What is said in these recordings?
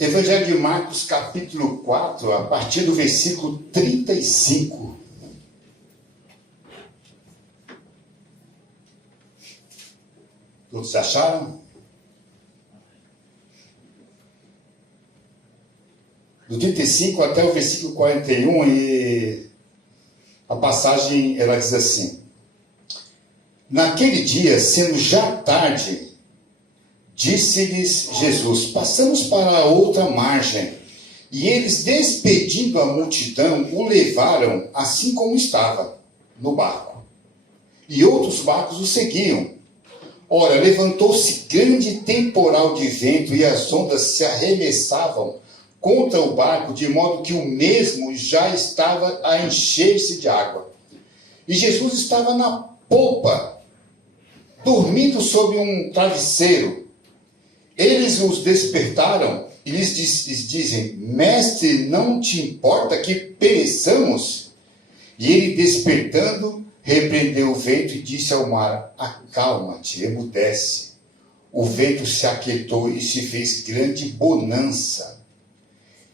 Evangelho de Marcos, capítulo 4, a partir do versículo 35. Todos acharam? Do 35 até o versículo 41, e a passagem, ela diz assim: Naquele dia, sendo já tarde, disse-lhes Jesus: Passamos para a outra margem. E eles, despedindo a multidão, o levaram assim como estava, no barco. E outros barcos o seguiam. Ora, levantou-se grande temporal de vento, e as ondas se arremessavam contra o barco, de modo que o mesmo já estava a encher-se de água. E Jesus estava na popa, dormindo sob um travesseiro. Eles os despertaram e lhes dizem: Mestre, não te importa que pereçamos? E ele, despertando, repreendeu o vento e disse ao mar: Acalma-te, emudece. O vento se aquietou e se fez grande bonança.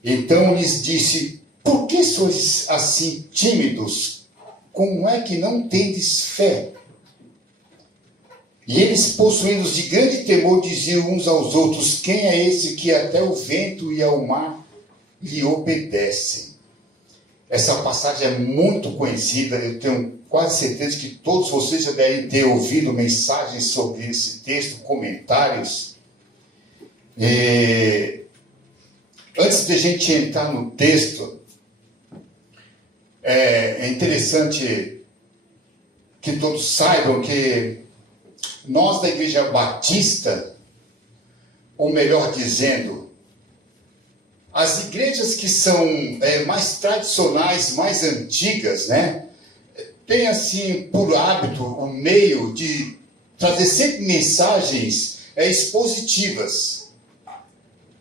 Então lhes disse: Por que sois assim tímidos? Como é que não tendes fé? E eles, possuídos de grande temor, diziam uns aos outros: Quem é esse que até o vento e ao mar lhe obedecem? Essa passagem é muito conhecida, eu tenho quase certeza que todos vocês já devem ter ouvido mensagens sobre esse texto, comentários. Antes de a gente entrar no texto, é interessante que todos saibam que nós da Igreja Batista, ou melhor dizendo, as igrejas que são mais tradicionais, mais antigas, né, têm assim por hábito o meio de trazer sempre mensagens expositivas.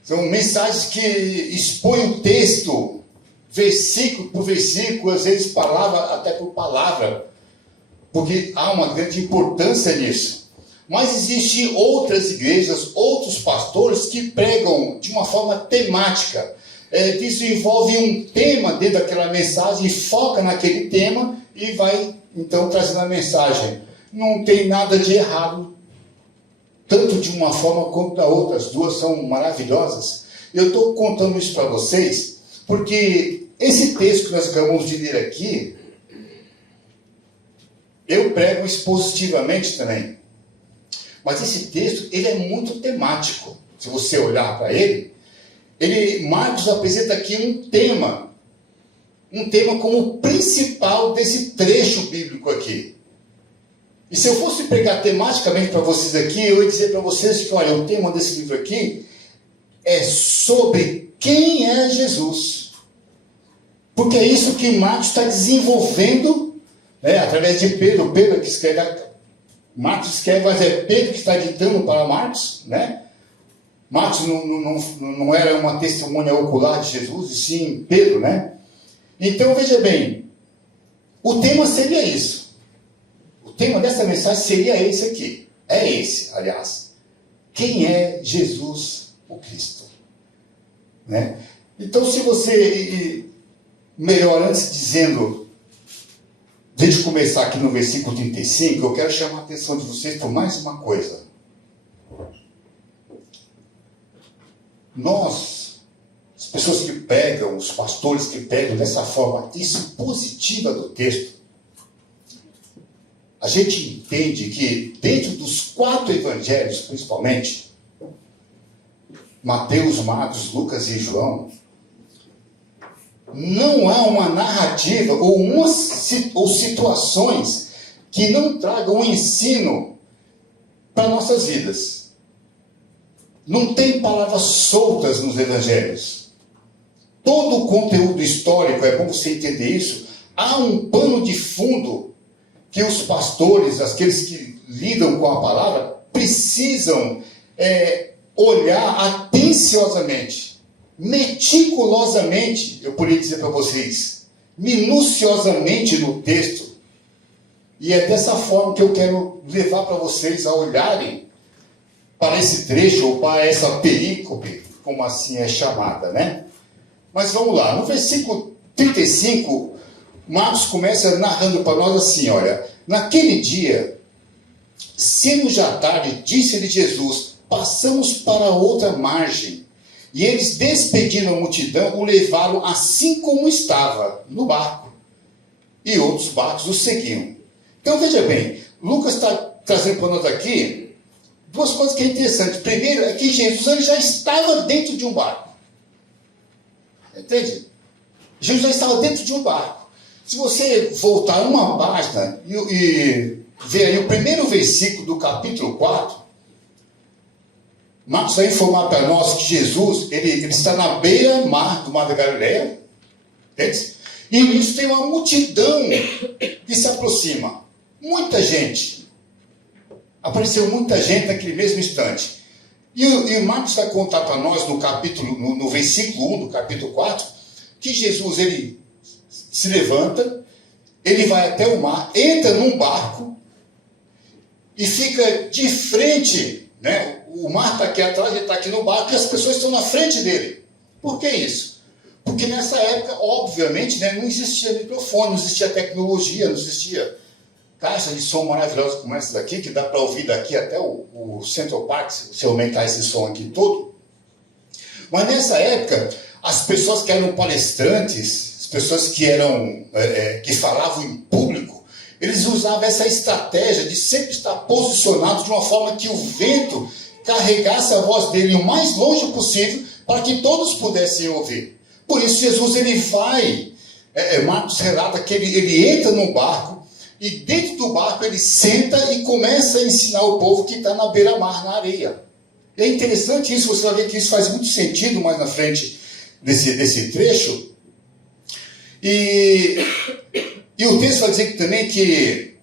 São mensagens que expõem o texto, versículo por versículo, às vezes palavra até por palavra, porque há uma grande importância nisso. Mas existem outras igrejas, outros pastores que pregam de uma forma temática. Desenvolve um tema dentro daquela mensagem, foca naquele tema e vai então trazendo a mensagem. Não tem nada de errado, tanto de uma forma como da outra. As duas são maravilhosas. Eu estou contando isso para vocês porque esse texto que nós acabamos de ler aqui, eu prego expositivamente também. Mas esse texto, ele é muito temático. Se você olhar para ele, Marcos apresenta aqui um tema como principal desse trecho bíblico aqui. E se eu fosse pregar tematicamente para vocês aqui, eu ia dizer para vocês que, olha, o tema desse livro aqui é sobre quem é Jesus. Porque é isso que Marcos está desenvolvendo, né, através de Pedro. Pedro que escreve, Marcos escreve, mas é Pedro que está ditando para Marcos, né? Marcos não era uma testemunha ocular de Jesus, e sim Pedro, né? Então, veja bem, o tema seria isso. O tema dessa mensagem seria esse aqui. É esse, aliás. Quem é Jesus o Cristo? Né? Então, se você... Melhor, antes dizendo... Desde de começar aqui no versículo 35, eu quero chamar a atenção de vocês por mais uma coisa. Nós, as pessoas que pregam, os pastores que pregam dessa forma expositiva do texto, a gente entende que dentro dos 4 evangelhos, principalmente, Mateus, Marcos, Lucas e João, não há uma narrativa ou situações que não tragam um ensino para nossas vidas. Não tem palavras soltas nos evangelhos. Todo o conteúdo histórico, é bom você entender isso, há um pano de fundo que os pastores, aqueles que lidam com a palavra, precisam olhar atenciosamente, meticulosamente, eu poderia dizer para vocês, minuciosamente no texto. E é dessa forma que eu quero levar para vocês a olharem para esse trecho, ou para essa perícope, como assim é chamada, né? Mas vamos lá, no versículo 35, Marcos começa narrando para nós assim, olha, naquele dia, sendo já tarde, disse-lhe Jesus, passamos para outra margem. E eles, despedindo a multidão, o levaram assim como estava, no barco. E outros barcos o seguiam. Então veja bem, Lucas está trazendo para nós aqui duas coisas que é interessante. Primeiro é que Jesus ele já estava dentro de um barco. Entende? Jesus já estava dentro de um barco. Se você voltar uma página e ver aí o primeiro versículo do capítulo 4, Marcos vai informar para nós que Jesus ele está na beira-mar do Mar da Galileia. Entende? E nisso tem uma multidão que se aproxima. Muita gente. Apareceu muita gente naquele mesmo instante. E Marcos vai contar para nós no versículo 1 do capítulo 4, que Jesus ele se levanta, ele vai até o mar, entra num barco e fica de frente, né? O mar está aqui atrás, ele está aqui no barco e as pessoas estão na frente dele. Por que isso? Porque nessa época, obviamente, né, não existia microfone, não existia tecnologia, não existia caixa de som maravilhosa como essa daqui, que dá para ouvir daqui até o Central Park, se aumentar esse som aqui todo. Mas nessa época, as pessoas que eram palestrantes, as pessoas que que falavam em público, eles usavam essa estratégia de sempre estar posicionado de uma forma que o vento carregasse a voz dele o mais longe possível para que todos pudessem ouvir. Por isso Jesus ele vai, Marcos relata que ele entra no barco e dentro do barco ele senta e começa a ensinar o povo que está na beira-mar, na areia. É interessante isso, você vai ver que isso faz muito sentido mais na frente desse trecho. E o texto vai dizer também que,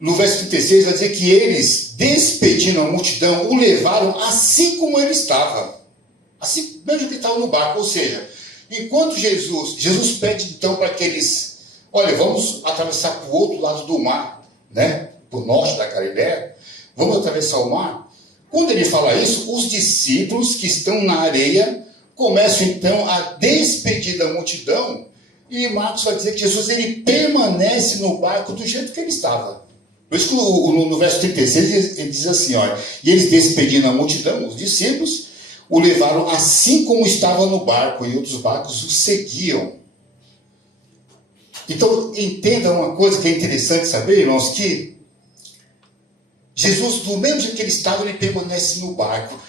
no verso 36, vai dizer que eles, despedindo a multidão, o levaram assim como ele estava. Assim mesmo que estava no barco. Ou seja, enquanto Jesus pede então para que eles, olha, vamos atravessar para o outro lado do mar, né? Para o norte da Galileia, vamos atravessar o mar. Quando ele fala isso, os discípulos que estão na areia começam então a despedir da multidão, e Marcos vai dizer que Jesus ele permanece no barco do jeito que ele estava. Por isso que no verso 36 ele diz assim, olha, e eles despedindo a multidão, os discípulos, o levaram assim como estava no barco, e outros barcos o seguiam. Então, entenda uma coisa que é interessante saber, irmãos, que Jesus, do mesmo jeito que ele estava, ele permanece no barco.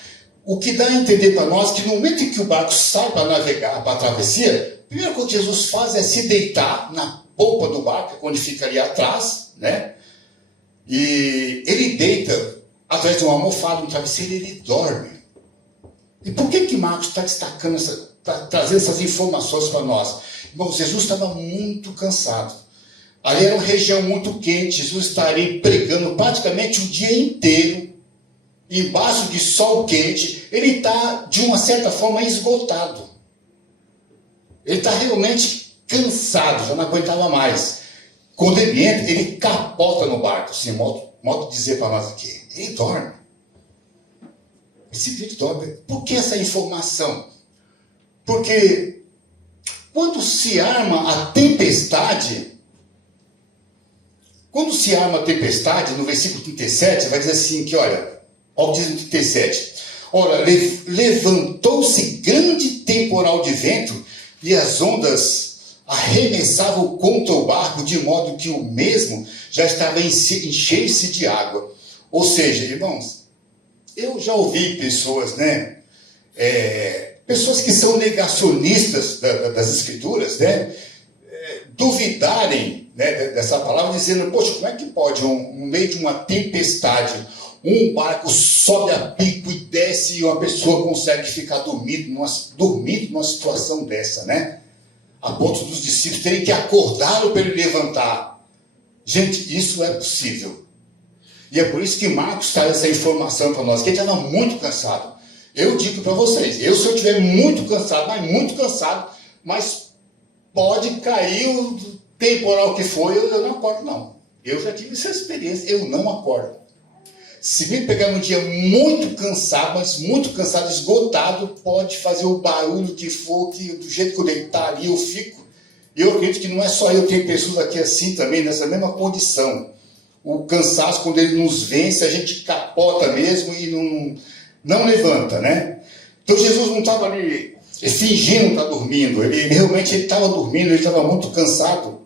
O que dá a entender para nós que no momento em que o barco sai para navegar, para a travessia, a primeira coisa que Jesus faz é se deitar na polpa do barco, onde fica ali atrás, né? E ele deita através de uma almofada, um travesseiro, e ele dorme. E por que Marcos está destacando, está trazendo essas informações para nós? Irmão, Jesus estava muito cansado. Ali era uma região muito quente, Jesus estaria pregando praticamente o dia inteiro, embaixo de sol quente. Ele está, de uma certa forma, esgotado. Ele está realmente cansado, já não aguentava mais. Quando ele entra, ele capota no barco, assim, modo de dizer para nós aqui. Ele dorme. Ele simplesmente dorme. Por que essa informação? Porque quando se arma a tempestade, no versículo 37, vai dizer assim que, olha diz no 37, ora, levantou-se grande temporal de vento e as ondas arremessavam contra o barco, de modo que o mesmo já estava a encher-se de água. Ou seja, irmãos, eu já ouvi pessoas, né, pessoas que são negacionistas das Escrituras, né, duvidarem, né, dessa palavra, dizendo, poxa, como é que pode, no meio de uma tempestade, um barco sobe a pico e desce e uma pessoa consegue ficar dormindo numa situação dessa, né? A ponto dos discípulos terem que acordá-lo para ele levantar. Gente, isso é possível. E é por isso que Marcos traz essa informação para nós, que ele estava muito cansado. Eu digo para vocês, se eu estiver muito cansado, mas pode cair o temporal que for, eu não acordo não. Eu já tive essa experiência, eu não acordo. Se me pegar num dia muito cansado, mas muito cansado, esgotado, pode fazer o barulho que for, que do jeito que eu deitar ali eu fico. Eu acredito que não é só eu, tem pessoas aqui assim também, nessa mesma condição. O cansaço, quando ele nos vence, a gente capota mesmo e não levanta, né? Então Jesus não estava ali fingindo estar dormindo, ele realmente estava dormindo, ele estava muito cansado.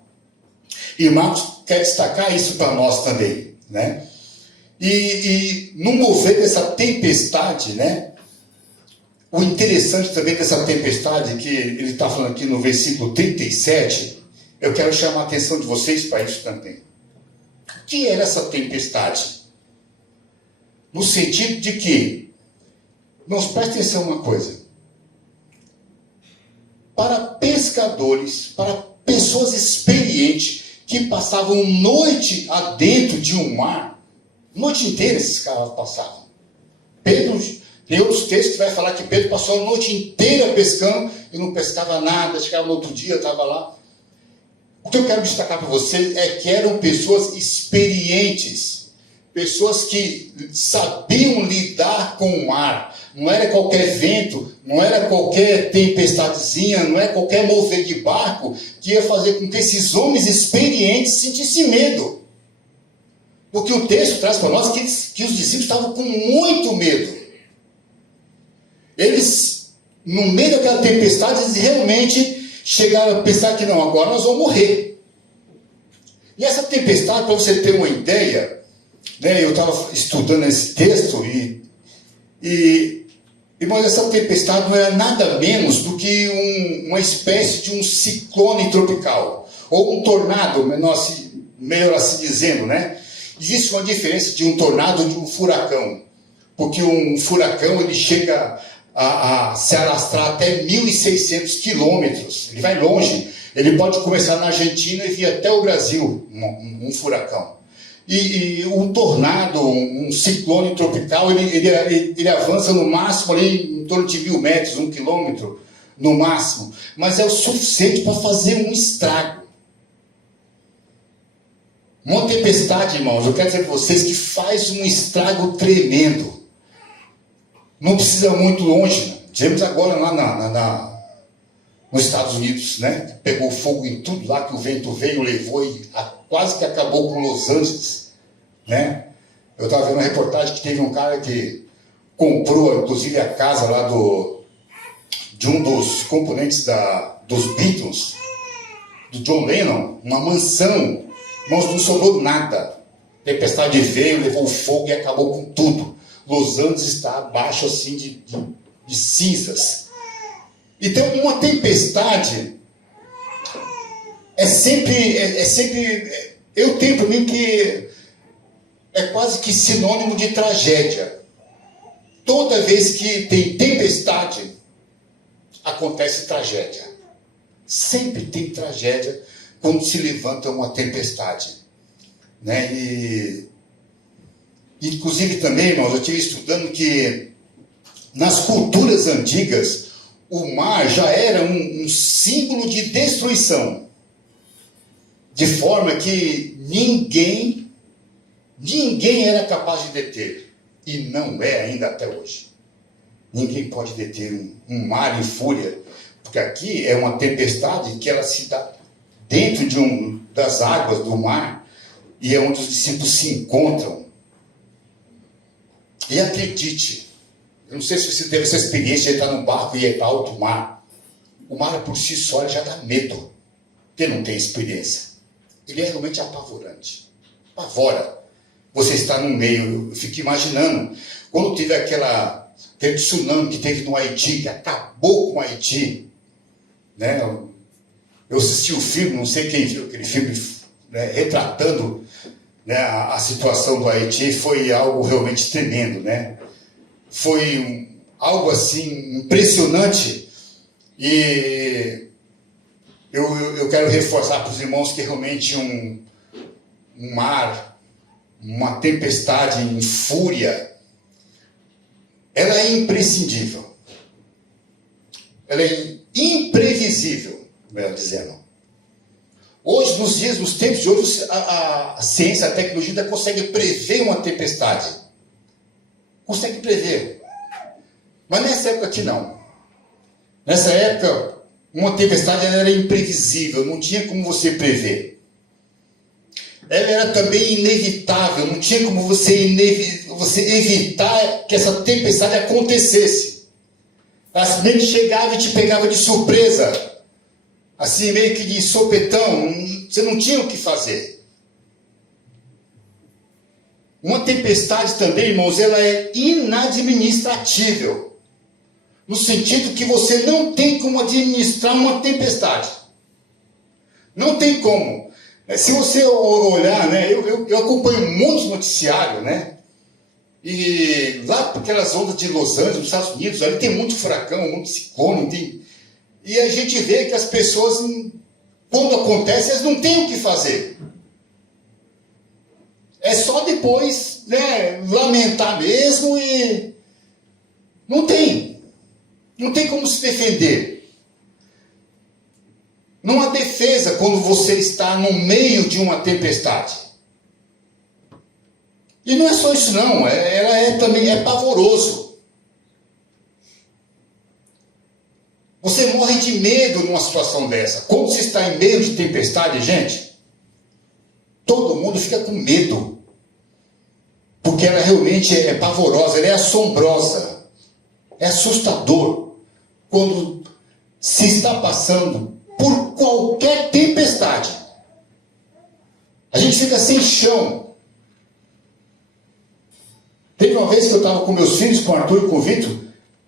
E Marcos quer destacar isso para nós também, né? E no mover dessa tempestade, né? O interessante também dessa tempestade, que ele está falando aqui no versículo 37, eu quero chamar a atenção de vocês para isso também. O que era essa tempestade? No sentido de que, irmãos, prestem atenção uma coisa. Para pescadores, para pessoas experientes, que passavam noite adentro de um mar, noite inteira esses caras passavam. Pedro, tem outros textos que vai falar que Pedro passou a noite inteira pescando e não pescava nada, chegava no outro dia, estava lá. O que eu quero destacar para vocês é que eram pessoas experientes, pessoas que sabiam lidar com o mar. Não era qualquer vento, não era qualquer tempestadezinha, não é qualquer mover de barco que ia fazer com que esses homens experientes sentissem medo. Porque o texto traz para nós que os discípulos estavam com muito medo. Eles, no meio daquela tempestade, eles realmente chegaram a pensar que não, agora nós vamos morrer. E essa tempestade, para você ter uma ideia, né, eu estava estudando esse texto mas essa tempestade não era nada menos do que uma espécie de um ciclone tropical, ou um tornado, melhor assim dizendo, né? Existe uma diferença de um tornado e de um furacão, porque um furacão ele chega a se arrastar até 1.600 quilômetros, ele vai longe, ele pode começar na Argentina e vir até o Brasil, um furacão. E um tornado, um ciclone tropical, ele avança no máximo ali em torno de 1.000 metros, 1 quilômetro no máximo, mas é o suficiente para fazer um estrago. Uma tempestade, irmãos, eu quero dizer para vocês que faz um estrago tremendo. Não precisa muito longe, né? Tivemos agora lá nos Estados Unidos, né? Pegou fogo em tudo lá, que o vento veio, levou e quase que acabou com Los Angeles, né? Eu estava vendo uma reportagem que teve um cara que comprou, inclusive, a casa lá de um dos componentes dos Beatles, do John Lennon, uma mansão. Irmãos, não sobrou nada. A tempestade veio, levou fogo e acabou com tudo. Los Angeles está abaixo assim de cinzas. Então, uma tempestade é sempre eu tenho para mim que é quase que sinônimo de tragédia. Toda vez que tem tempestade, acontece tragédia. Sempre tem tragédia quando se levanta uma tempestade, né? E inclusive também, irmãos, eu estive estudando que nas culturas antigas o mar já era um símbolo de destruição, de forma que ninguém era capaz de deter, e não é ainda até hoje. Ninguém pode deter um mar em fúria, porque aqui é uma tempestade que ela se dá dentro das águas do mar, e é onde os discípulos se encontram. E acredite, eu não sei se você teve essa experiência de entrar num barco e ir para alto mar. O mar por si só ele já dá medo, porque não tem experiência. Ele é realmente apavorante, apavora. Você está no meio, eu fico imaginando, quando teve aquele tsunami que teve no Haiti, que acabou com o Haiti, né? Eu assisti o filme, não sei quem viu aquele filme, né, retratando, né, a situação do Haiti, foi algo realmente tremendo, né? Foi algo assim impressionante, e eu quero reforçar para os irmãos que realmente um mar, uma tempestade em fúria, ela é imprescindível, ela é imprevisível, melhor dizendo. Hoje, nos tempos de hoje, a ciência, a tecnologia ainda consegue prever uma tempestade. consegue prever. Mas nessa época aqui não. Nessa época, uma tempestade era imprevisível, não tinha como você prever. Ela era também inevitável, não tinha como você evitar que essa tempestade acontecesse. Ela simplesmente chegava e te pegava de surpresa, assim meio que de sopetão, você não tinha o que fazer. Uma tempestade também, irmãos, ela é inadministratível. No sentido que você não tem como administrar uma tempestade. Não tem como. Se você olhar, né, eu acompanho muitos noticiários, né? E lá aquelas ondas de Los Angeles, nos Estados Unidos, ali tem muito furacão, muito ciclone, e a gente vê que as pessoas, quando acontece, elas não têm o que fazer. É só depois, né, lamentar mesmo e não tem. Não tem como se defender. Não há defesa quando você está no meio de uma tempestade. E não é só isso não, ela também é pavoroso. Você morre de medo numa situação dessa. Quando você está em meio de tempestade, gente, todo mundo fica com medo. Porque ela realmente é pavorosa, ela é assombrosa. É assustador quando se está passando por qualquer tempestade. A gente fica sem chão. Teve uma vez que eu estava com meus filhos, com o Arthur e com o Vitor,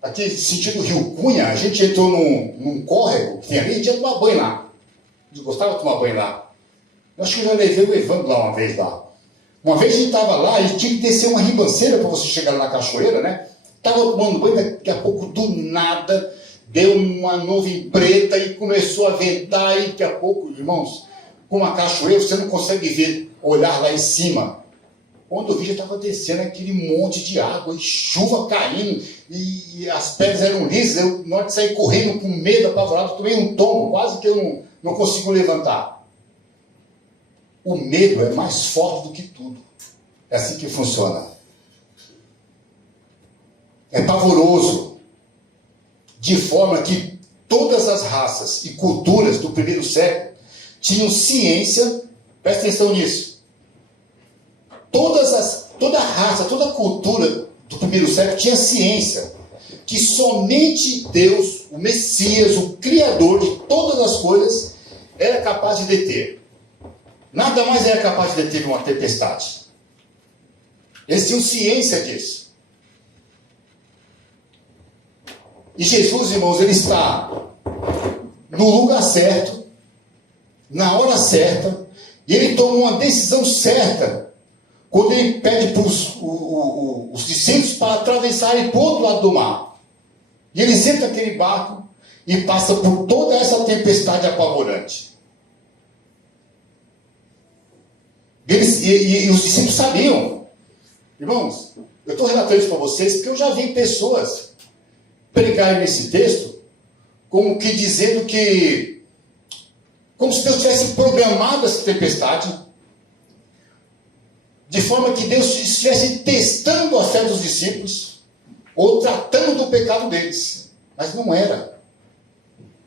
aqui sentido Rio Cunha, a gente entrou num córrego que tem ali, a gente ia tomar banho lá. A gente gostava de tomar banho lá. Eu acho que eu já levei o Evandro lá uma vez lá. Uma vez a gente estava lá e tinha que descer uma ribanceira para você chegar lá na cachoeira, né? Estava tomando banho, daqui a pouco, do nada, deu uma nuvem preta e começou a ventar, e daqui a pouco, irmãos, com uma cachoeira, você não consegue ver, olhar lá em cima. Quando eu vi, já estava descendo aquele monte de água, e chuva caindo, e as pedras eram lisas, eu, na hora de sair correndo com medo, apavorado, tomei um tombo, quase que eu não consigo levantar. O medo é mais forte do que tudo. É assim que funciona. É pavoroso, de forma que todas as raças e culturas do primeiro século tinham ciência, presta atenção nisso, toda raça, toda cultura do primeiro século tinha ciência, que somente Deus, o Messias, o Criador de todas as coisas, era capaz de deter. Nada mais era capaz de deter uma tempestade. Eles tinham ciência disso. E Jesus, irmãos, ele está no lugar certo, na hora certa, e ele toma uma decisão certa, quando ele pede para os discípulos para atravessarem para o outro lado do mar. E eles entram naquele barco e passa por toda essa tempestade apavorante. E os discípulos sabiam. Irmãos, eu estou relatando isso para vocês porque eu já vi pessoas pregarem nesse texto como que dizendo que, como se Deus tivesse programado essa tempestade, de forma que Deus estivesse testando a fé dos discípulos, ou tratando do pecado deles. Mas não era.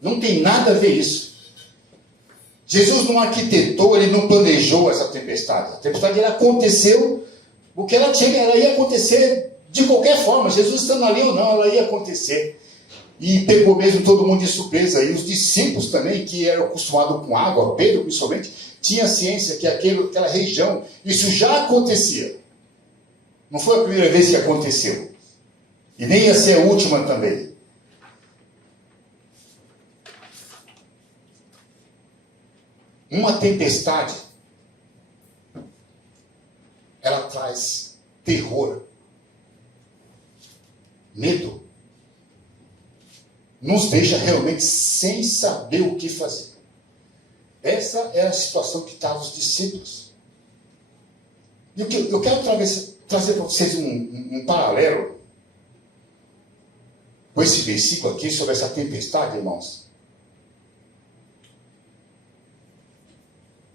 Não tem nada a ver isso. Jesus não arquitetou, ele não planejou essa tempestade. A tempestade ela aconteceu porque ela ia acontecer de qualquer forma. Jesus estando ali ou não, ela ia acontecer. E pegou mesmo todo mundo de surpresa. E os discípulos também, que eram acostumados com água, Pedro principalmente, tinha ciência que aquela região, isso já acontecia. Não foi a primeira vez que aconteceu. E nem ia ser a última também. Uma tempestade, ela traz terror, medo, nos deixa realmente sem saber o que fazer. Essa é a situação que estavam os discípulos. E eu quero trazer para vocês um paralelo com esse versículo aqui sobre essa tempestade, irmãos.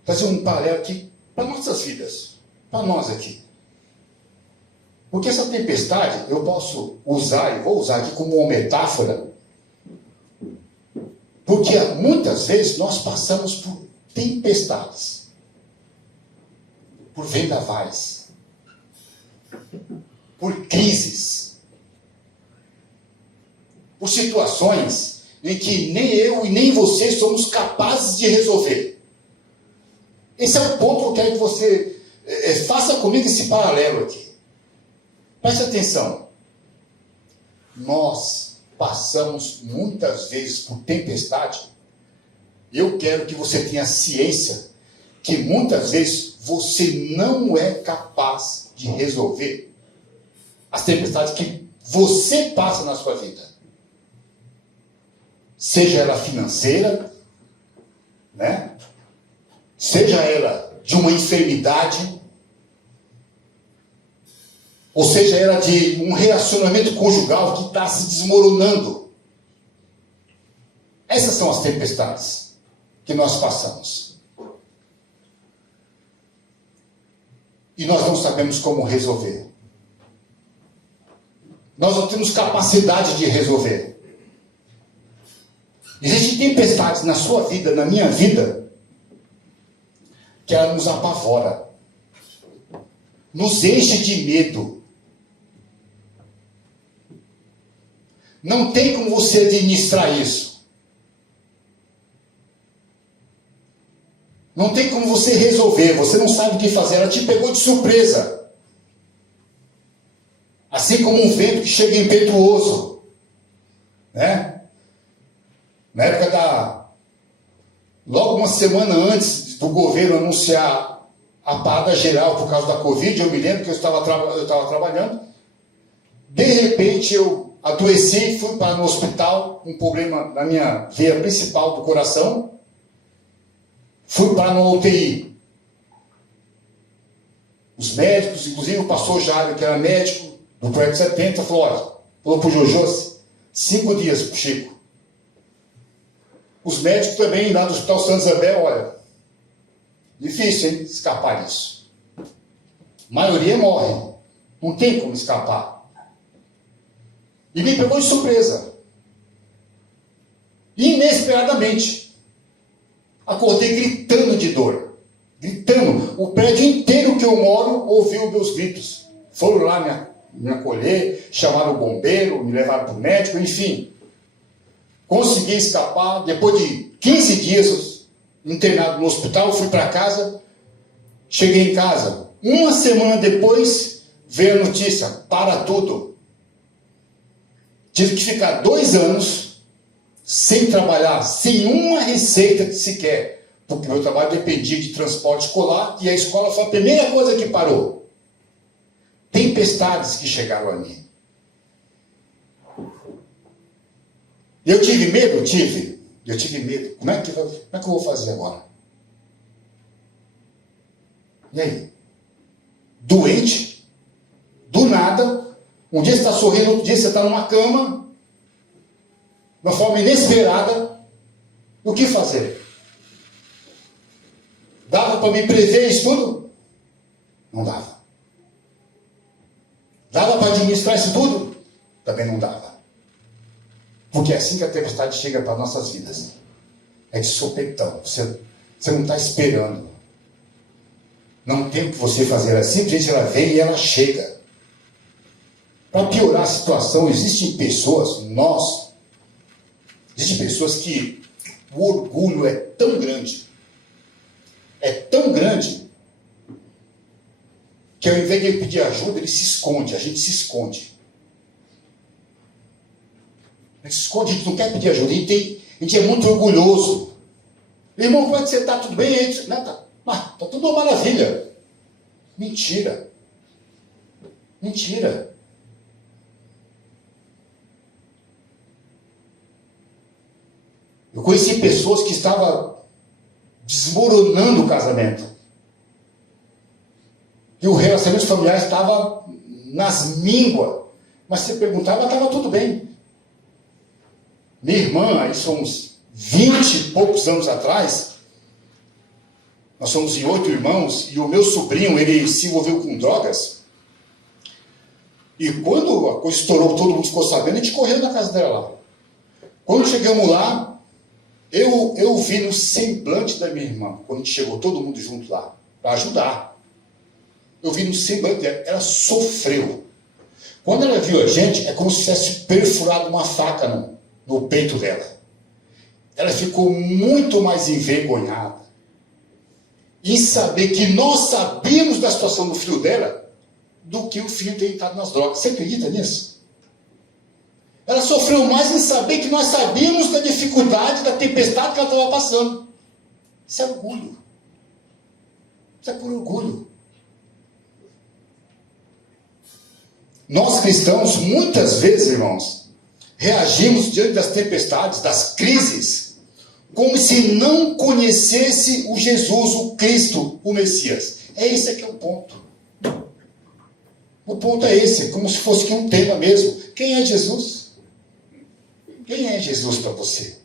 Fazer um paralelo aqui para nossas vidas, para nós aqui. Porque essa tempestade, eu posso usar, e vou usar aqui como uma metáfora, porque muitas vezes nós passamos por tempestades, por vendavais, por crises, por situações em que nem eu e nem você somos capazes de resolver. Esse é o ponto que eu quero que você faça comigo esse paralelo aqui. Preste atenção. Nós passamos muitas vezes por tempestade. Eu quero que você tenha ciência que muitas vezes você não é capaz de resolver as tempestades que você passa na sua vida. Seja ela financeira, né? Seja ela de uma enfermidade, ou seja ela de um relacionamento conjugal que está se desmoronando. Essas são as tempestades que nós passamos. E nós não sabemos como resolver. Nós não temos capacidade de resolver. Existem tempestades na sua vida, na minha vida, que ela nos apavora, nos enche de medo. Não tem como você administrar isso. Não tem como você resolver, você não sabe o que fazer, ela te pegou de surpresa. Assim como um vento que chega impetuoso, né? Na época logo uma semana antes do governo anunciar a parada geral por causa da Covid, eu me lembro que eu estava trabalhando, de repente eu adoeci, fui para no hospital, um problema na minha veia principal do coração, fui para no UTI. Os médicos, inclusive o pastor Jário, que era médico do Projeto 70, falou para o Jojo, 5 dias para o Chico. Os médicos também lá do Hospital Santa Isabel, olha, difícil, hein, escapar disso. A maioria morre, não tem como escapar. E me pegou de surpresa. Inesperadamente. Acordei gritando de dor. Gritando. O prédio inteiro que eu moro ouviu meus gritos. Foram lá me acolher, chamaram o bombeiro, me levaram para o médico, enfim. Consegui escapar. Depois de 15 dias internado no hospital, fui para casa. Cheguei em casa. Uma semana depois, veio a notícia: para tudo. Tive que ficar 2 anos sem trabalhar, sem uma receita sequer, porque meu trabalho dependia de transporte escolar e a escola foi a primeira coisa que parou. Tempestades que chegaram a mim. Eu tive medo? Tive. Eu tive medo. Como é que eu vou fazer agora? E aí? Doente? Do nada? Um dia você está sorrindo, outro dia você está numa cama, de uma forma inesperada. O que fazer? Dava para me prever isso tudo? Não dava. Dava para administrar isso tudo? Também não dava. Porque é assim que a tempestade chega para nossas vidas. É de sopetão. Você não está esperando. Não tem o que você fazer. Ela simplesmente ela vem e ela chega. Para piorar a situação, existem pessoas que o orgulho é tão grande, que ao invés de ele pedir ajuda, ele se esconde, a gente se esconde. A gente se esconde, a gente não quer pedir ajuda, a gente é muito orgulhoso. Irmão, como é que você está? Tudo bem? Tá tudo uma maravilha. Mentira. Mentira. Eu conheci pessoas que estavam desmoronando o casamento. E o relacionamento familiar estava nas mínguas. Mas se perguntava, estava tudo bem. Minha irmã, aí somos 20 e poucos anos atrás, nós somos em 8 irmãos, e o meu sobrinho, ele se envolveu com drogas. E quando a coisa estourou, todo mundo ficou sabendo, a gente correu na casa dela lá. Quando chegamos lá, eu vi no semblante da minha irmã, quando a gente chegou todo mundo junto lá, para ajudar. Eu vi no semblante dela, ela sofreu. Quando ela viu a gente, é como se tivesse perfurado uma faca no peito dela. Ela ficou muito mais envergonhada em saber que nós sabíamos da situação do filho dela do que o filho ter entrado nas drogas. Você acredita nisso? Ela sofreu mais em saber que nós sabíamos da dificuldade, da tempestade que ela estava passando. Isso é orgulho. Isso é por orgulho. Nós cristãos, muitas vezes, irmãos, reagimos diante das tempestades, das crises, como se não conhecesse o Jesus, o Cristo, o Messias. Esse é que é o ponto. O ponto é esse, como se fosse um tema mesmo. Quem é Jesus? Quem é Jesus para você?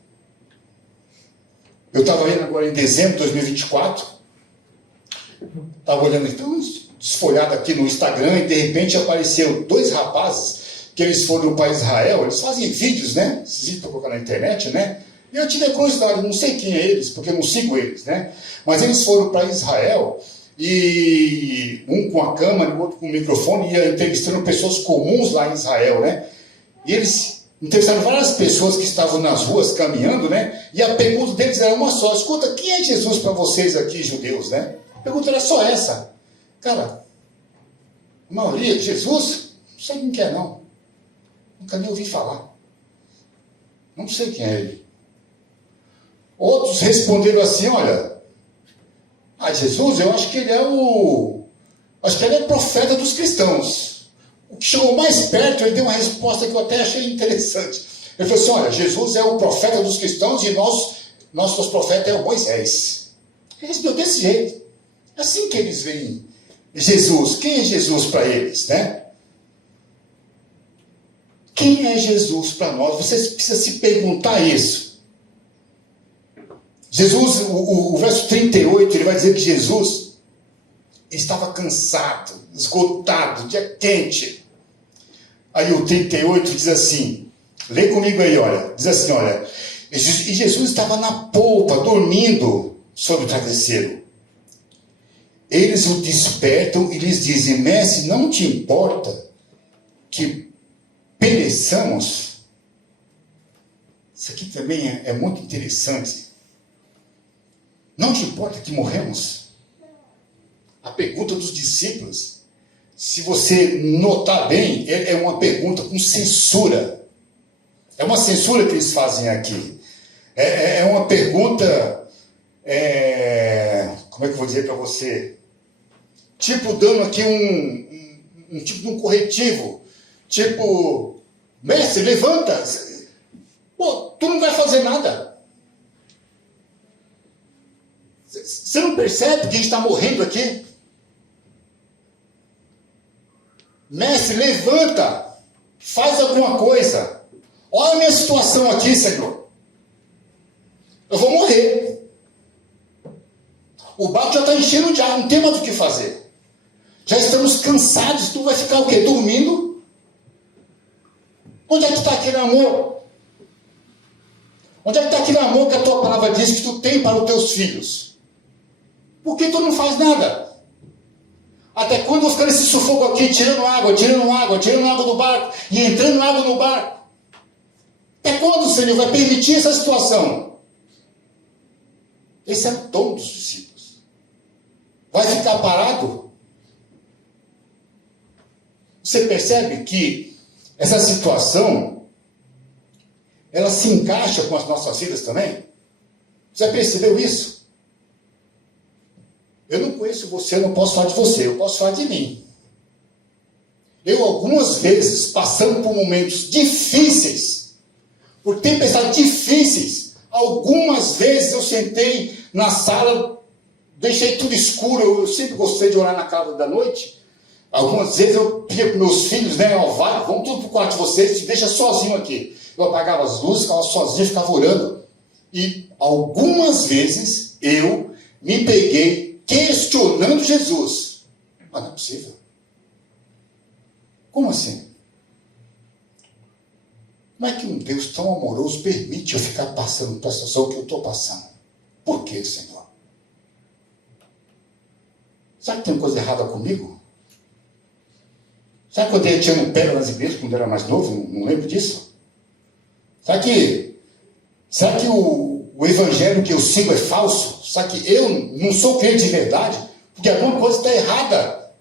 Eu estava vendo agora em dezembro de 2024, estava olhando então, desfolhado aqui no Instagram, e de repente apareceram 2 rapazes, que eles foram do país de Israel, eles fazem vídeos, né? Esses vídeos para colocar na internet, né? E eu tive a curiosidade, não sei quem é eles, porque eu não sigo eles, né? Mas eles foram para Israel, e um com a câmera, o outro com o microfone, ia entrevistando pessoas comuns lá em Israel, né? E eles entrevistaram várias pessoas que estavam nas ruas caminhando, né? E a pergunta deles era uma só: escuta, quem é Jesus para vocês aqui, judeus, né? A pergunta era só essa. Cara, a maioria, Jesus, não sei quem que é, não. Nunca nem ouvi falar. Não sei quem é ele. Outros responderam assim: olha, Jesus, eu acho que ele é acho que ele é profeta dos cristãos. O que chegou mais perto, ele deu uma resposta que eu até achei interessante. Ele falou assim: olha, Jesus é o profeta dos cristãos e nosso profeta é o Moisés. Ele respondeu desse jeito. É assim que eles veem Jesus. Quem é Jesus para eles, né? Quem é Jesus para nós? Você precisa se perguntar isso. Jesus, o verso 38, ele vai dizer que Jesus estava cansado, esgotado, dia quente. Aí o 38 diz assim, lê comigo aí, olha, diz assim, olha, e Jesus estava na polpa, dormindo sobre o travesseiro. Eles o despertam e lhes dizem: mestre, não te importa que pereçamos? Isso aqui também é muito interessante. Não te importa que morremos? A pergunta dos discípulos, se você notar bem, é uma pergunta com censura. É uma censura que eles fazem aqui. É uma pergunta, como é que eu vou dizer para você? Tipo, dando aqui um tipo de um corretivo. Tipo, mestre, levanta. Pô, tu não vai fazer nada. Você não percebe que a gente está morrendo aqui? Mestre, levanta. Faz alguma coisa. Olha a minha situação aqui, Senhor. Eu vou morrer. O barco já está enchendo de água, não tem mais o que fazer. Já estamos cansados, tu vai ficar o quê? Dormindo? Onde é que está aquele amor? Onde é que está aquele amor que a tua palavra diz que tu tem para os teus filhos? Por que tu não faz nada? Até quando eu vou ficar nesse sufoco aqui, tirando água do barco, e entrando água no barco? Até quando o Senhor vai permitir essa situação? Esse é o tom dos discípulos. Vai ficar parado? Você percebe que essa situação, ela se encaixa com as nossas vidas também? Você percebeu isso? Eu não conheço você, eu não posso falar de você, eu posso falar de mim. Eu, algumas vezes, passando por momentos difíceis, por tempestades difíceis, algumas vezes eu sentei na sala, deixei tudo escuro, eu sempre gostei de orar na casa da noite. Algumas vezes eu pedia para meus filhos, né, vai, vamos tudo para o quarto de vocês, te deixa sozinho aqui. Eu apagava as luzes, ficava sozinho, ficava orando. E algumas vezes eu me peguei questionando Jesus. Mas não é possível. Como assim? Como é que um Deus tão amoroso permite eu ficar passando por a situação que eu estou passando? Por quê, Senhor? Será que tem coisa errada comigo? Será que eu dei tirando pedra nas igrejas quando eu era mais novo? Não lembro disso? Será que o evangelho que eu sigo é falso? Será que eu não sou crente de verdade? Porque alguma coisa está errada.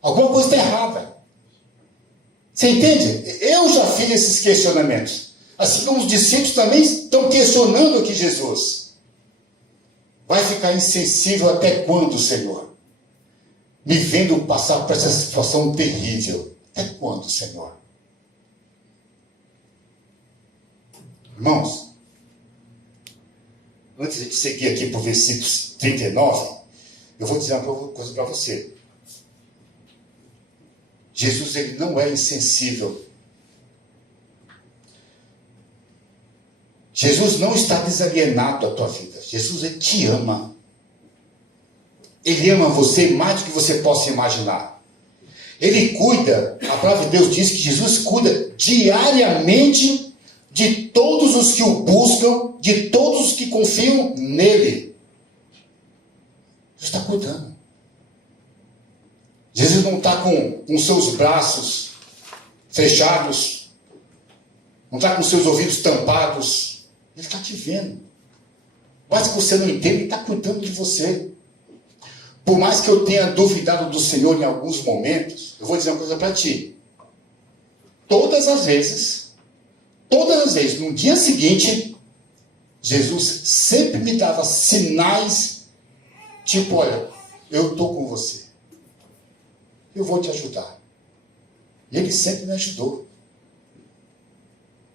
Alguma coisa está errada. Você entende? Eu já fiz esses questionamentos. Assim como os discípulos também estão questionando aqui Jesus. Vai ficar insensível até quando, Senhor? Me vendo passar por essa situação terrível. Até quando, Senhor? Irmãos, antes de seguir aqui para o versículo 39, eu vou dizer uma coisa para você. Jesus, ele não é insensível. Jesus não está desalienado da tua vida. Jesus, ele te ama. Ele ama você mais do que você possa imaginar. Ele cuida, a palavra de Deus diz que Jesus cuida diariamente de todos os que o buscam, de todos os que confiam nele. Jesus está cuidando. Jesus não está com seus braços fechados, não está com seus ouvidos tampados. Ele está te vendo. Mas que você não entende, ele está cuidando de você. Por mais que eu tenha duvidado do Senhor em alguns momentos, eu vou dizer uma coisa para ti. Todas as vezes, no dia seguinte, Jesus sempre me dava sinais, tipo, olha, eu estou com você. Eu vou te ajudar. E ele sempre me ajudou.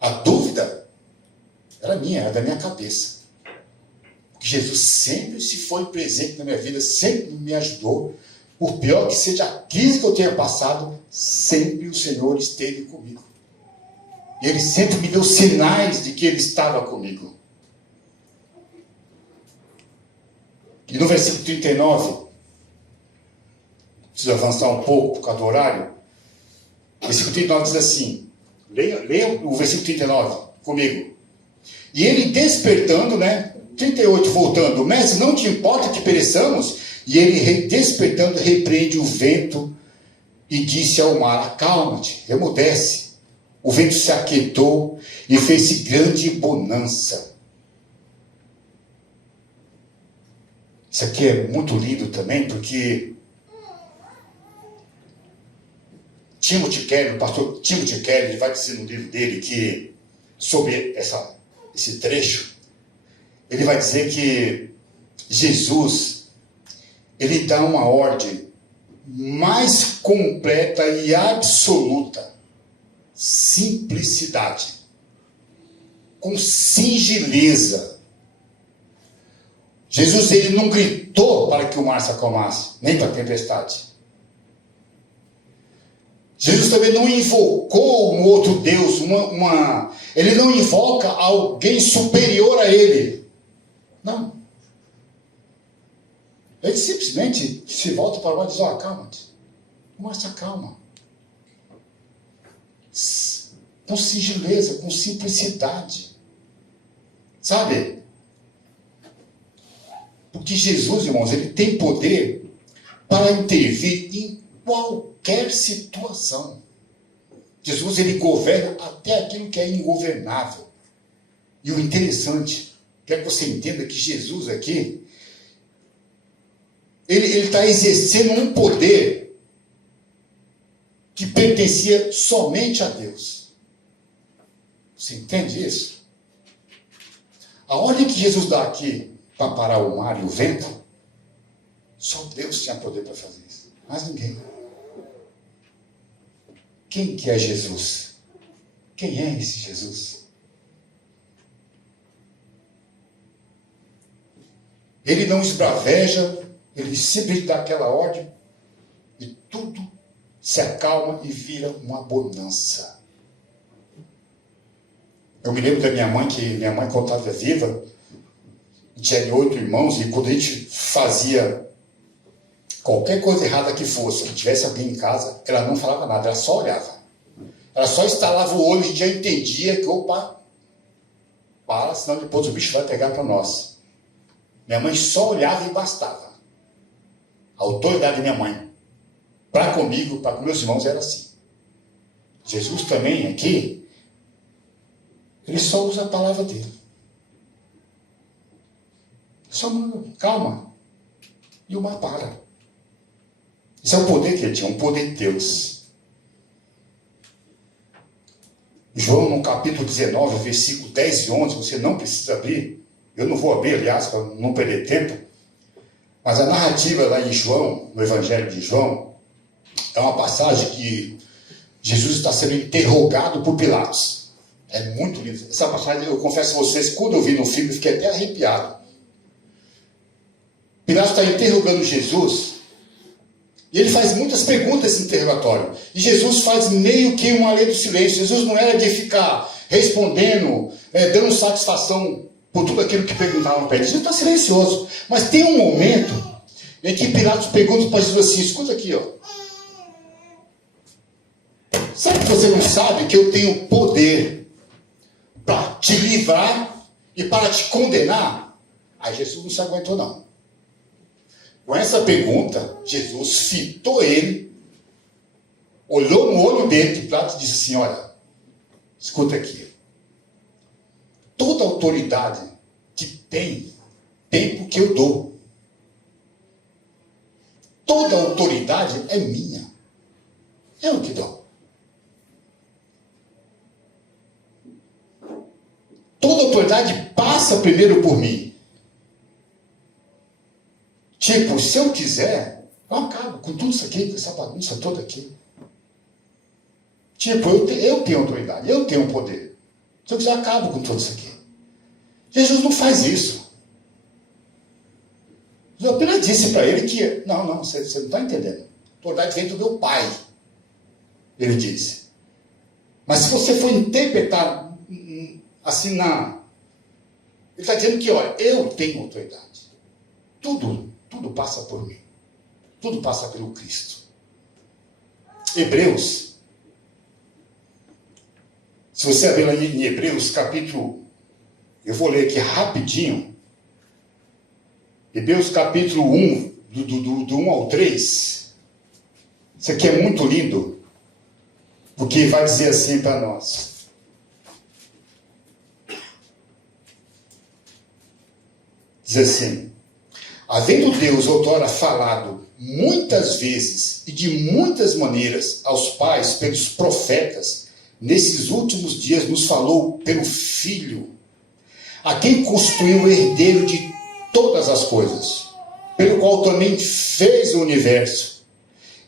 A dúvida era minha, era da minha cabeça. Porque Jesus sempre se foi presente na minha vida, sempre me ajudou. Por pior que seja a crise que eu tenha passado, sempre o Senhor esteve comigo. E ele sempre me deu sinais de que ele estava comigo. E no versículo 39, preciso avançar um pouco por causa do horário. O versículo 39 diz assim, leia o versículo 39 comigo. E ele despertando, 38 voltando, mestre, não te importa que pereçamos? E ele despertando repreende o vento e disse ao mar, acalma-te, remudece. O vento se aquietou e fez-se grande bonança. Isso aqui é muito lindo também, porque Timothy Keller, o pastor Timothy Keller, ele vai dizer no livro dele que, sobre esse trecho, ele vai dizer que Jesus, ele dá uma ordem mais completa e absoluta. Simplicidade. Com singeleza. Jesus, ele não gritou para que o mar se acalmasse, nem para a tempestade. Jesus também não invocou um outro Deus, ele não invoca alguém superior a ele. Não. Ele simplesmente se volta para o mar e diz, acalma-te. O mar se acalma. Com singeleza, com simplicidade. Sabe? Porque Jesus, irmãos, ele tem poder para intervir em qualquer situação. Jesus, ele governa até aquilo que é ingovernável. E o interessante, quero que você entenda que Jesus aqui, ele está exercendo um poder que pertencia somente a Deus. Você entende isso? A ordem que Jesus dá aqui para parar o mar e o vento, só Deus tinha poder para fazer isso. Mais ninguém. Quem que é Jesus? Quem é esse Jesus? Ele não esbraveja, ele simplesmente dá aquela ordem e tudo se acalma e vira uma bonança. Eu me lembro da minha mãe, que minha mãe contava viva, tinha 8 irmãos, e quando a gente fazia Qualquer coisa errada que fosse, que tivesse alguém em casa, ela não falava nada, ela só olhava. Ela só estalava o olho e já entendia que, opa, para, senão depois o bicho vai pegar para nós. Minha mãe só olhava e bastava. A autoridade da minha mãe, para comigo, para com meus irmãos, era assim. Jesus também aqui, ele só usa a palavra dele. Só manda, calma. E o mar para. Esse é o poder que ele tinha, um poder de Deus. João, no capítulo 19, versículo 10 e 11, você não precisa abrir. Eu não vou abrir, aliás, para não perder tempo. Mas a narrativa lá em João, no Evangelho de João, é uma passagem que Jesus está sendo interrogado por Pilatos. É muito lindo. Essa passagem, eu confesso a vocês, quando eu vi no filme, eu fiquei até arrepiado. Pilatos está interrogando Jesus, e ele faz muitas perguntas nesse interrogatório. E Jesus faz meio que uma lei do silêncio. Jesus não era de ficar respondendo, dando satisfação por tudo aquilo que perguntavam para ele. Jesus está silencioso. Mas tem um momento em que Pilatos pergunta para Jesus assim, escuta aqui, ó. Sabe que você não sabe que eu tenho poder para te livrar e para te condenar? Aí Jesus não se aguentou, não. Com essa pergunta, Jesus fitou ele, olhou no olho dele de Pilatos e disse assim, olha, escuta aqui. Toda autoridade que tem porque eu dou. Toda autoridade é minha. Eu que dou. Toda autoridade passa primeiro por mim. Tipo, se eu quiser, eu acabo com tudo isso aqui, com essa bagunça toda aqui. Tipo, eu tenho autoridade, eu tenho poder. Se eu quiser, eu acabo com tudo isso aqui. Jesus não faz isso. Jesus apenas disse para ele que, não, você não está entendendo. A autoridade vem do meu Pai. Ele disse. Mas se você for interpretar assim ele está dizendo que, olha, eu tenho autoridade. Tudo passa por mim. Tudo passa pelo Cristo. Hebreus. Se você abrir lá em Hebreus, capítulo... Eu vou ler aqui rapidinho. Hebreus, capítulo 1, do 1 ao 3. Isso aqui é muito lindo. Porque vai dizer assim para nós. Diz assim... Havendo Deus outrora falado muitas vezes e de muitas maneiras aos pais pelos profetas, nesses últimos dias nos falou pelo Filho, a quem constituiu o herdeiro de todas as coisas, pelo qual também fez o universo.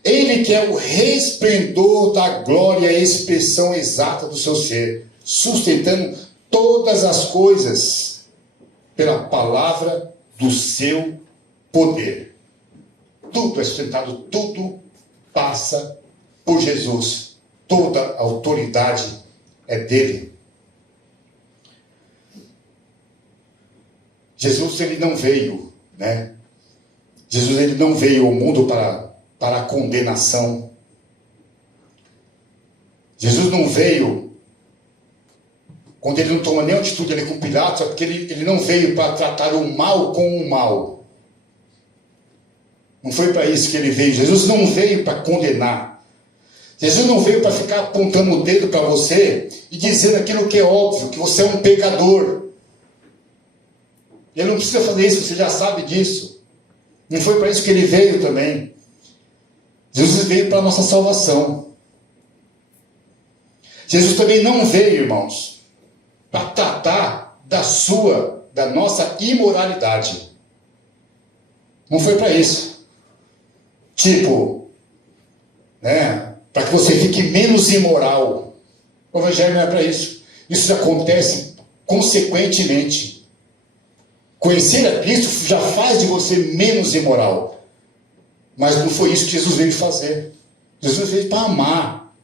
Ele que é o resplendor da glória e a expressão exata do seu ser, sustentando todas as coisas pela palavra do seu poder. Tudo é sustentado, tudo passa por Jesus. Toda a autoridade é dele. Jesus, ele não veio, né? Jesus, ele não veio ao mundo para a condenação. Jesus não veio, quando ele não toma nenhuma atitude ali com Pilatos, é porque ele não veio para tratar o mal com o mal. Não foi para isso que ele veio. Jesus não veio para condenar. Jesus não veio para ficar apontando o dedo para você e dizendo aquilo que é óbvio, que você é um pecador. Ele não precisa fazer isso, você já sabe disso. Não foi para isso que ele veio também. Jesus veio para a nossa salvação. Jesus também não veio, irmãos, para tratar da nossa imoralidade. Não foi para isso. Tipo, né, para que você fique menos imoral. O Evangelho não é para isso. Isso acontece consequentemente. Conhecer a Cristo já faz de você menos imoral. Mas não foi isso que Jesus veio fazer. Jesus veio para amar.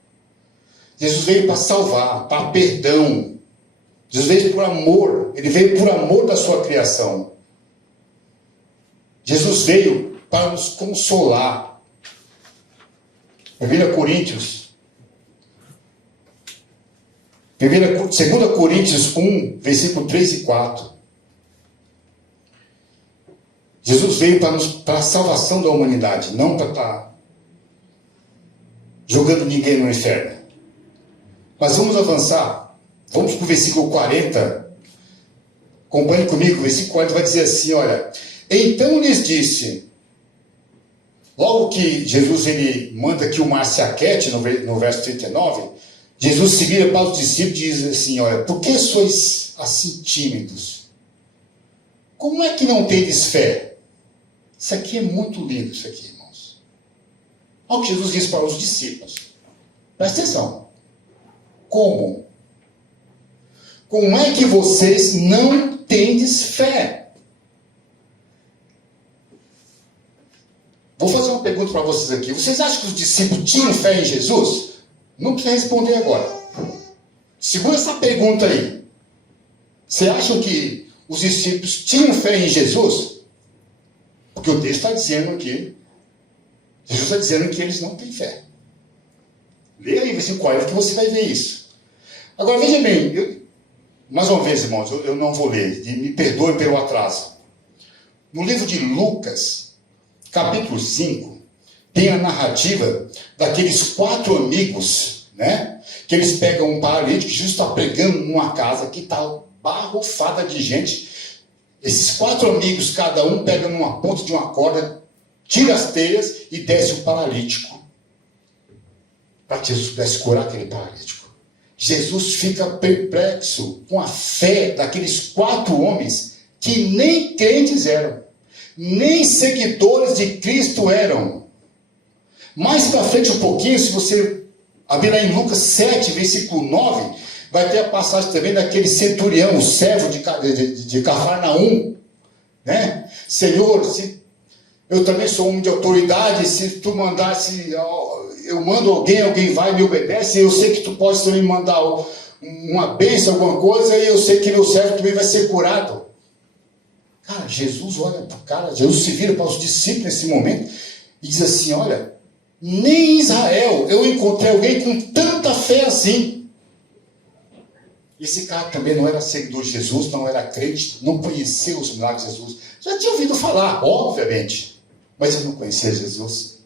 Jesus veio para salvar, para perdão. Jesus veio por amor. Ele veio por amor da sua criação. Jesus veio para nos consolar. 2 Coríntios 1, versículo 3 e 4. Jesus veio para a salvação da humanidade, não para estar jogando ninguém no inferno. Mas vamos avançar. Vamos para o versículo 40. Acompanhe comigo, o versículo 40 vai dizer assim, olha. Então lhes disse, logo que Jesus ele manda que o mar se aquete, no verso 39, Jesus se vira para os discípulos e diz assim, olha, por que sois assim tímidos? Como é que não tendes fé? Isso aqui é muito lindo, isso aqui, irmãos. Olha o que Jesus disse para os discípulos. Presta atenção. Como? Como é que vocês não tendes fé? Vou fazer uma pergunta para vocês aqui. Vocês acham que os discípulos tinham fé em Jesus? Não precisa responder agora. Segura essa pergunta aí. Você acha que os discípulos tinham fé em Jesus? Porque o texto está dizendo aqui, Jesus está dizendo que eles não têm fé. Leia aí, versículo 40, que você vai ver isso. Agora, veja bem, mais uma vez, irmãos, eu não vou ler, e me perdoe pelo atraso. No livro de Lucas, capítulo 5, tem a narrativa daqueles 4 amigos, né? Que eles pegam um paralítico, Jesus está pregando numa casa que está barrufada de gente. Esses 4 amigos, cada um pega numa ponta de uma corda, tira as telhas e desce o paralítico. Para que Jesus pudesse curar aquele paralítico. Jesus fica perplexo com a fé daqueles 4 homens que nem crentes eram, nem seguidores de Cristo eram. Mais para frente um pouquinho, se você abrir lá em Lucas 7, versículo 9, vai ter a passagem também daquele centurião, o servo de Cafarnaum, né? Senhor, se eu também sou homem de autoridade, se tu mandasse, eu mando alguém vai e me obedece, eu sei que tu pode também mandar uma bênção, alguma coisa, e eu sei que meu servo também vai ser curado. Cara, Jesus olha para o cara, Jesus se vira para os discípulos nesse momento e diz assim, olha, nem em Israel eu encontrei alguém com tanta fé assim. Esse cara também não era seguidor de Jesus, não era crente, não conhecia os milagres de Jesus. Já tinha ouvido falar, obviamente, mas ele não conhecia Jesus.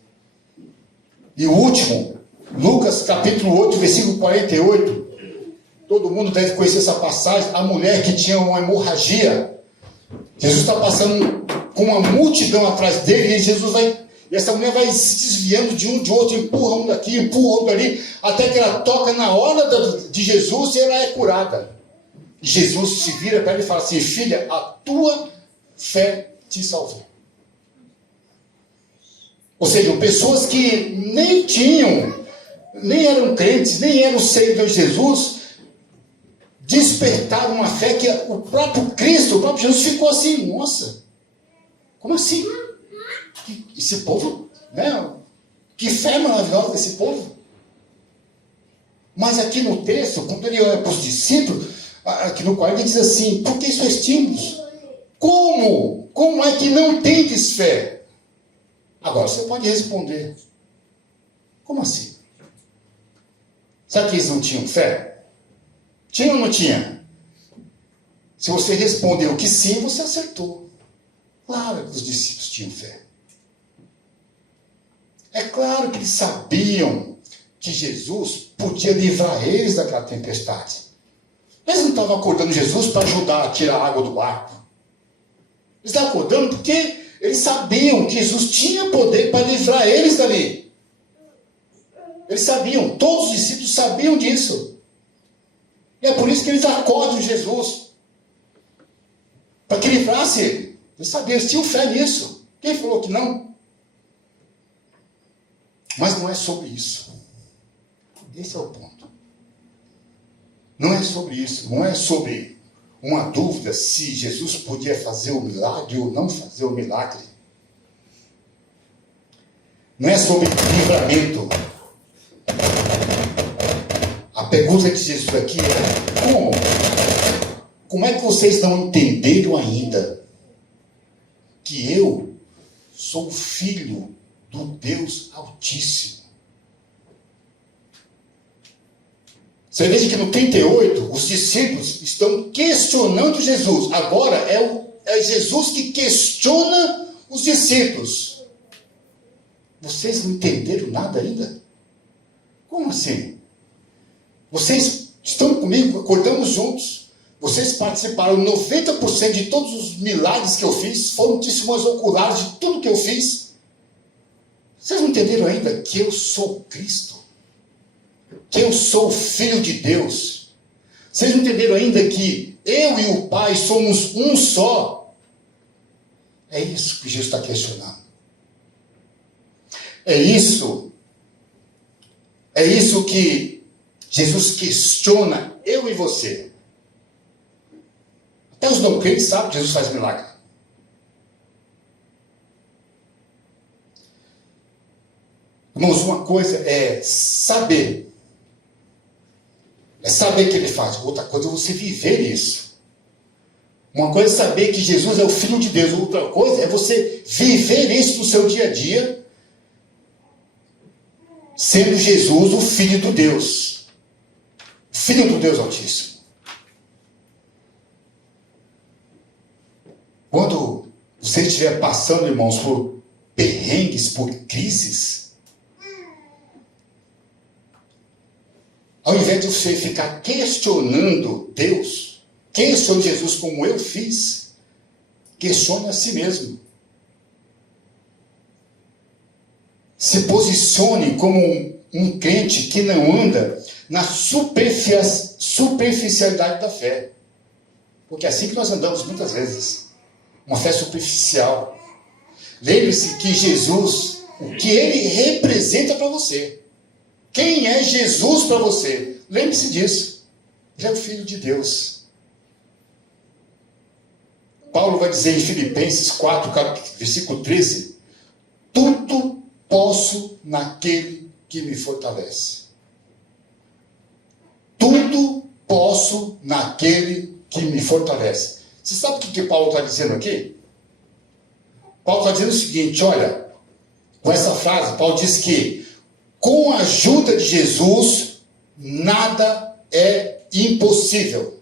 E o último, Lucas capítulo 8, versículo 48. Todo mundo deve conhecer essa passagem. A mulher que tinha uma hemorragia. Jesus está passando com uma multidão atrás dele e Jesus vai... E essa mulher vai se desviando de um, de outro, empurra um daqui, empurra outro ali, até que ela toca na hora de Jesus e ela é curada. E Jesus se vira para ela e fala assim, filha, a tua fé te salvou. Ou seja, pessoas que nem tinham, nem eram crentes, nem eram seguidores de Jesus, despertaram uma fé que o próprio Cristo, o próprio Jesus ficou assim, nossa, como assim? Esse povo, né? Que fé maravilhosa desse povo. Mas aqui no texto, quando ele olha para os discípulos, aqui no 40 ele diz assim, por que sois tímidos? Como? Como é que não tendes fé? Agora você pode responder, como assim? Sabe que eles não tinham fé? Tinha ou não tinha? Se você respondeu que sim, você acertou. Claro que os discípulos tinham fé. É claro que eles sabiam que Jesus podia livrar eles daquela tempestade. Eles não estavam acordando Jesus para ajudar a tirar a água do barco. Eles estavam acordando porque eles sabiam que Jesus tinha poder para livrar eles dali. Eles sabiam, todos os discípulos sabiam disso. E é por isso que eles acordam Jesus. Para que livrasse ele. Eles sabiam, eles tinham fé nisso. Quem falou que não? Mas não é sobre isso. Esse é o ponto. Não é sobre isso. Não é sobre uma dúvida se Jesus podia fazer o milagre ou não fazer o milagre. Não é sobre livramento. A pergunta de Jesus aqui é, como? Como é que vocês não entenderam ainda que eu sou o filho do Deus Altíssimo. Você veja que no 38, os discípulos estão questionando Jesus. Agora é Jesus que questiona os discípulos. Vocês não entenderam nada ainda? Como assim? Vocês estão comigo, acordamos juntos. Vocês participaram 90% de todos os milagres que eu fiz, foram testemunhas oculares de tudo que eu fiz. Vocês não entenderam ainda que eu sou Cristo? Que eu sou o Filho de Deus? Vocês não entenderam ainda que eu e o Pai somos um só? É isso que Jesus está questionando. É isso que Jesus questiona eu e você. Até os não crentes sabem que Jesus faz milagre. Irmãos, uma coisa é saber. É saber que ele faz. Outra coisa é você viver isso. Uma coisa é saber que Jesus é o Filho de Deus. Outra coisa é você viver isso no seu dia a dia, sendo Jesus o Filho do Deus. Filho do Deus Altíssimo. Quando você estiver passando, irmãos, por perrengues, por crises, ao invés de você ficar questionando Deus, questione Jesus como eu fiz, questione a si mesmo. Se posicione como um crente que não anda na superficialidade da fé. Porque é assim que nós andamos muitas vezes. Uma fé superficial. Lembre-se que Jesus, o que ele representa para você. Quem é Jesus para você? Lembre-se disso. Ele é o Filho de Deus. Paulo vai dizer em Filipenses 4, versículo 13: tudo posso naquele que me fortalece. Tudo posso naquele que me fortalece. Você sabe o que Paulo está dizendo aqui? Paulo está dizendo o seguinte, olha, com essa frase, Paulo diz que com a ajuda de Jesus, nada é impossível.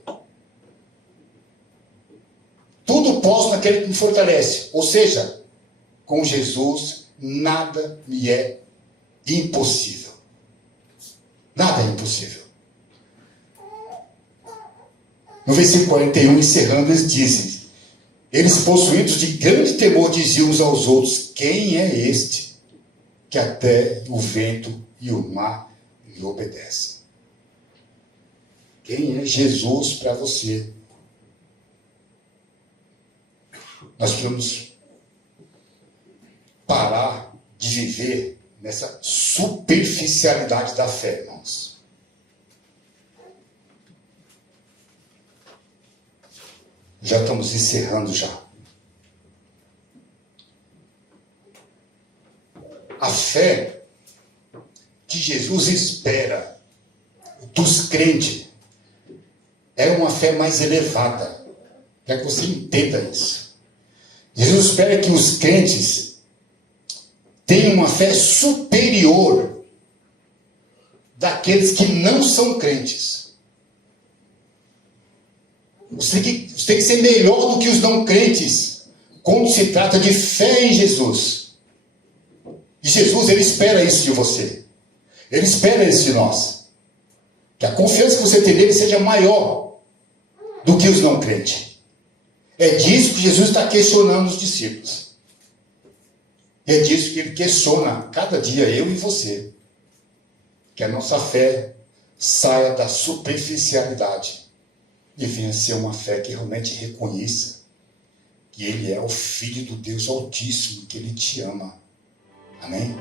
Tudo posso naquele que me fortalece. Ou seja, com Jesus, nada me é impossível. Nada é impossível. No versículo 41, encerrando, eles dizem: eles, possuídos de grande temor, diziam uns aos outros: quem é este que até o vento e o mar lhe obedecem? Quem é Jesus para você? Nós precisamos parar de viver nessa superficialidade da fé, irmãos. Já estamos encerrando já. A fé que Jesus espera dos crentes é uma fé mais elevada. Quero que você entenda isso. Jesus espera que os crentes tenham uma fé superior daqueles que não são crentes. Você tem que ser melhor do que os não crentes quando se trata de fé em Jesus. E Jesus, ele espera isso de você. Ele espera isso de nós. Que a confiança que você tem nele seja maior do que os não crentes. É disso que Jesus está questionando os discípulos. É disso que ele questiona cada dia eu e você. Que a nossa fé saia da superficialidade e venha ser uma fé que realmente reconheça que ele é o Filho do Deus Altíssimo, que ele te ama. Amém?